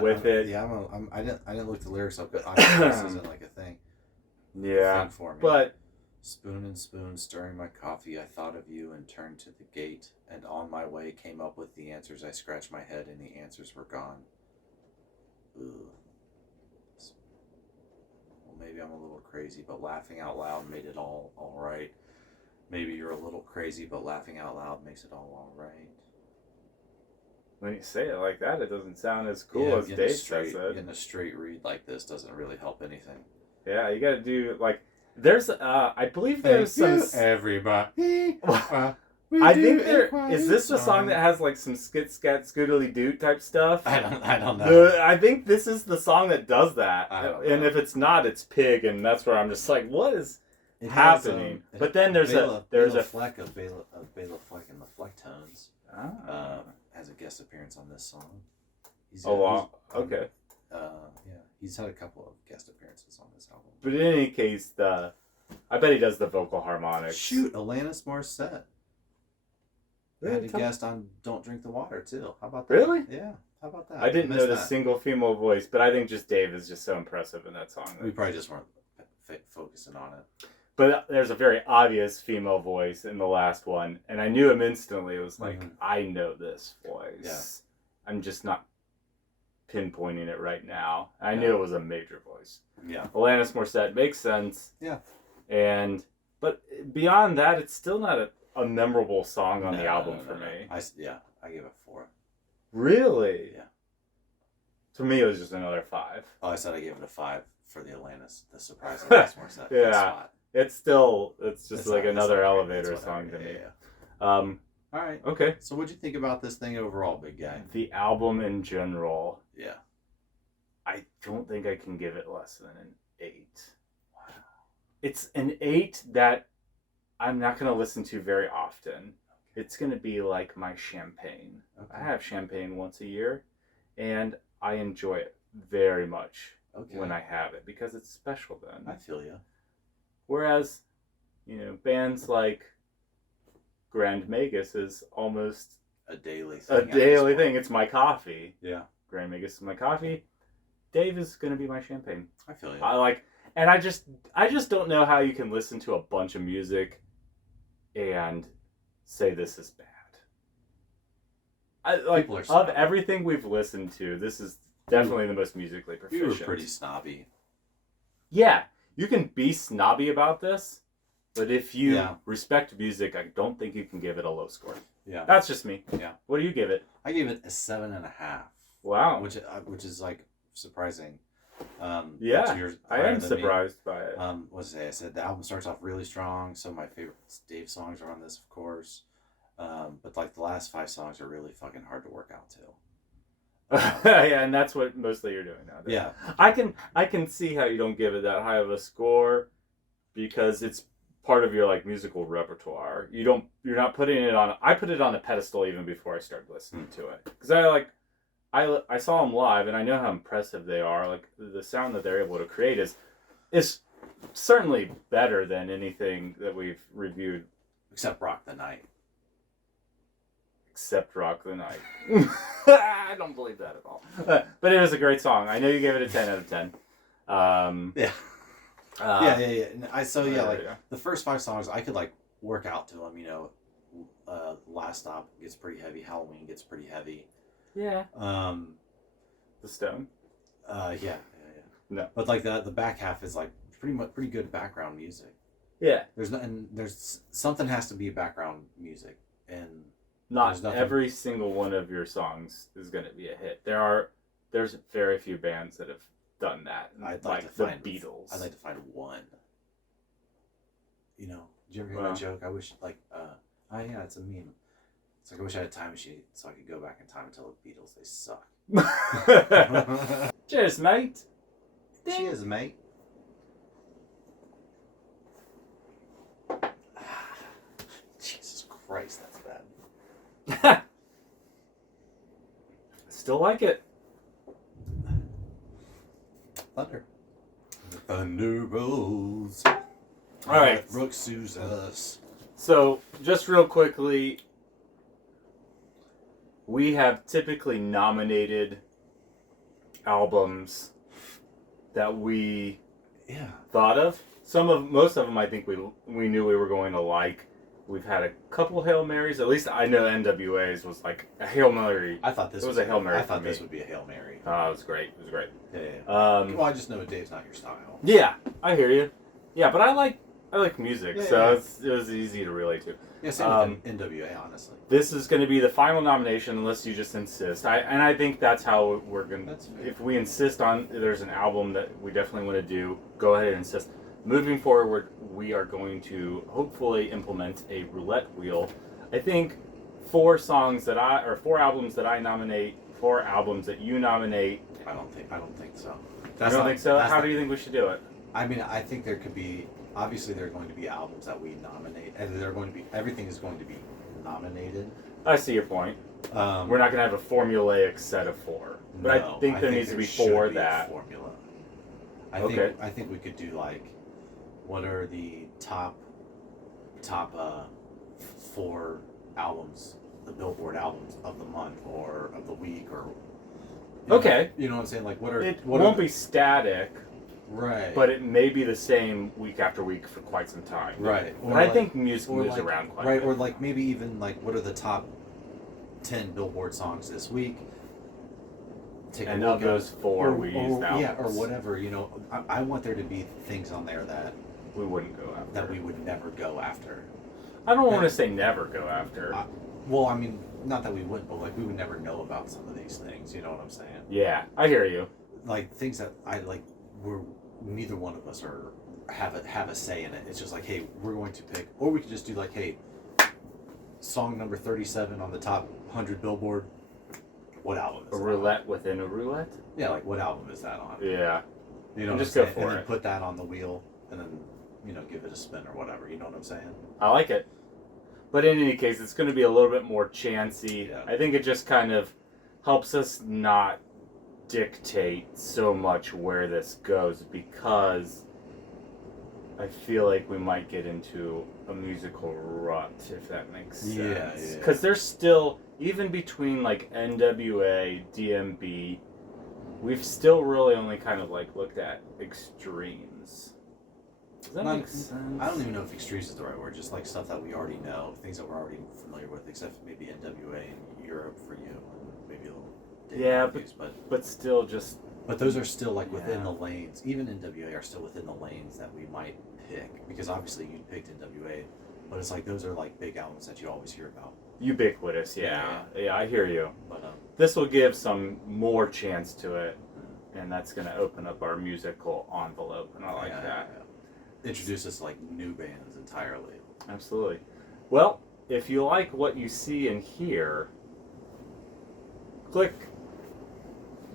with it. Yeah, I didn't look the lyrics up, but this isn't like a thing. Yeah, thing for me. But spoon and spoon, stirring my coffee, I thought of you and turned to the gate, and on my way came up with the answers. I scratched my head and the answers were gone. Ugh. Well, maybe I'm a little crazy, but laughing out loud made it all right. Maybe you're a little crazy, but laughing out loud makes it all right. When you say it like that, it doesn't sound as cool as Dave says it. Getting a straight read like this doesn't really help anything. Yeah, you gotta do, like, there's, I believe there's some... everybody. I think is this the song that has, like, some skit, scat, scoodly doot type stuff? I don't know. I think this is the song that does that. And if it's not, it's Pig, and that's where I'm just like, what is happening? But then there's a Fleck of Bela Fleck and the Flecktones. Has a guest appearance on this song. Okay. Yeah, he's had a couple of guest appearances on this album. But in any case, I bet he does the vocal harmonics. Shoot, Alanis Morissette. Really? Had a guest on "Don't Drink the Water" too. How about that? Really? Yeah. How about that? I didn't know the single female voice, but I think just Dave is just so impressive in that song. We probably just weren't focusing on it. But there's a very obvious female voice in the last one, and I knew him instantly. It was like, I know this voice. Yeah. I'm just not pinpointing it right now. I knew it was a major voice. Yeah. Alanis Morissette makes sense. Yeah. But beyond that, it's still not a memorable song on the album for me. I gave it 4. Really? Yeah. To me, it was just another 5. Oh, I said I gave it a 5 for the surprise Alanis Morissette. Yeah. It's just like another elevator song to me. Yeah. All right. Okay. So what'd you think about this thing overall, big guy? The album in general. Yeah. I don't think I can give it less than an 8. Wow. It's an 8 that I'm not going to listen to very often. It's going to be like my champagne. Okay. I have champagne once a year, and I enjoy it very much when I have it because it's special then. I feel you. Whereas, bands like Grand Magus is almost a daily a thing. daily thing. It's my coffee. Yeah. Grand Magus is my coffee. Dave is gonna be my champagne. I feel you. And I just don't know how you can listen to a bunch of music and say this is bad. Of everything we've listened to, this is definitely the most musically proficient. You were pretty snobby. Yeah, you can be snobby about this, but if you respect music, I don't think you can give it a low score. Yeah, that's just me. Yeah, what do you give it? I gave it a 7.5. Wow, which is like surprising. Yeah, I am surprised by it. What did I say? I said the album starts off really strong. Some of my favorite Dave songs are on this, of course. But like the last 5 songs are really fucking hard to work out to. Yeah, and that's what mostly you're doing now. Yeah, I can see how you don't give it that high of a score because it's part of your like musical repertoire. You're not putting it on. I put it on a pedestal even before I started listening to it because I saw them live and I know how impressive they are. Like the sound that they're able to create is certainly better than anything that we've reviewed, except Rock the Night. Except Rock the Night. I don't believe that at all. But it was a great song. I know you gave it a 10 out of 10. Yeah. The first 5 songs I could like work out to them. Last Stop gets pretty heavy. Halloween gets pretty heavy. Yeah. The Stone. Yeah. No. But like the back half is like pretty good background music. Yeah. There's something has to be background music and. Not every single one of your songs is going to be a hit. There's very few bands that have done that. I'd like to find the Beatles. I'd like to find one. Did you ever hear that joke? I wish it's a meme. It's like I wish I had a time machine so I could go back in time and tell the Beatles they suck. Cheers, mate. Cheers, mate. Jesus Christ, that's bad. Still like it. Thunder. The thunder rolls. All right. Brooks sues us. So, just real quickly, we have typically nominated albums that we thought of. Most of them, I think we knew we were going to like. We've had a couple Hail Marys. At least I know NWA's was like a Hail Mary. I thought this was a Hail Mary. I thought this would be a Hail Mary. Oh, it was great. It was great. Yeah. Well, I just know Dave's not your style. Yeah, I hear you. Yeah, but I like music, it was easy to relate to. Yeah, same with NWA, honestly. This is going to be the final nomination unless you just insist. I think that's how we're going to... If we insist on there's an album that we definitely want to do, go ahead and insist. Moving forward, we are going to hopefully implement a roulette wheel. I think 4 albums that I nominate, 4 albums that you nominate. I don't think so. You don't think so? How do you think we should do it? I mean, I think there could be... Obviously, there are going to be albums that we nominate, and everything is going to be nominated. I see your point. We're not going to have a formulaic set of 4, but I think there needs to be 4 that formula. I think we could do like, what are the top 4 albums, the Billboard albums of the month or of the week, or you know what I'm saying? Like, it won't be static. Right. But it may be the same week after week for quite some time. Right. But I think music moves around quite a bit. Right, or like maybe even like what are the top 10 Billboard songs this week? And of those 4 we use now. Yeah, or whatever, I want there to be things on there that we wouldn't go after. That we would never go after. I don't want to say never go after. Well, I mean, not that we wouldn't, but like we would never know about some of these things, you know what I'm saying? Yeah, I hear you. Like things that I like neither one of us have a say in it. It's just like, hey, we're going to pick, or we could just do like, hey, song number 37 on the top 100 Billboard. What album is a roulette within a roulette? Yeah, like what album is that on? Yeah. Just go for it. And then put that on the wheel, and then give it a spin or whatever. You know what I'm saying? I like it. But in any case, it's going to be a little bit more chancy. Yeah. I think it just kind of helps us not dictate so much where this goes, because I feel like we might get into a musical rut, if that makes sense. Yeah. Because there's still, even between like NWA, DMB, we've still really only kind of like looked at extremes. Does that make sense? I don't even know if extremes is the right word. Just like stuff that we already know, things that we're already familiar with, except maybe NWA in Europe for you, and maybe a little. Matthews, but still just. But those are still like within the lanes. Even NWA are still within the lanes that we might pick, because obviously you picked NWA, but it's like those are like big albums that you always hear about. Ubiquitous, yeah, I hear you. But this will give some more chance to it, and that's going to open up our musical envelope, and I like that. Yeah. Introduce us to like new bands entirely. Absolutely. Well, if you like what you see and hear, click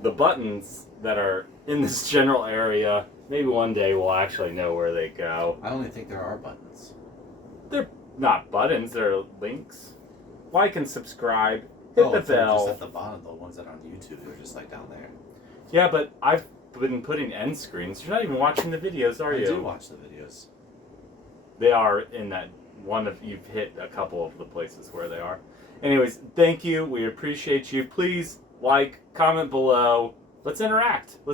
the buttons that are in this general area. Maybe one day we'll actually know where they go. I don't even think there are buttons. They're not buttons, they're links. Like and subscribe. Hit the bell. Just at the bottom, the ones that are on YouTube, they're just like down there. Yeah, but I've been putting end screens. You're not even watching the videos, are you? I do watch the videos. They are in that one of, you've hit a couple of the places where they are. Anyways, thank you. We appreciate you. Please like, comment below. Let's interact. Let's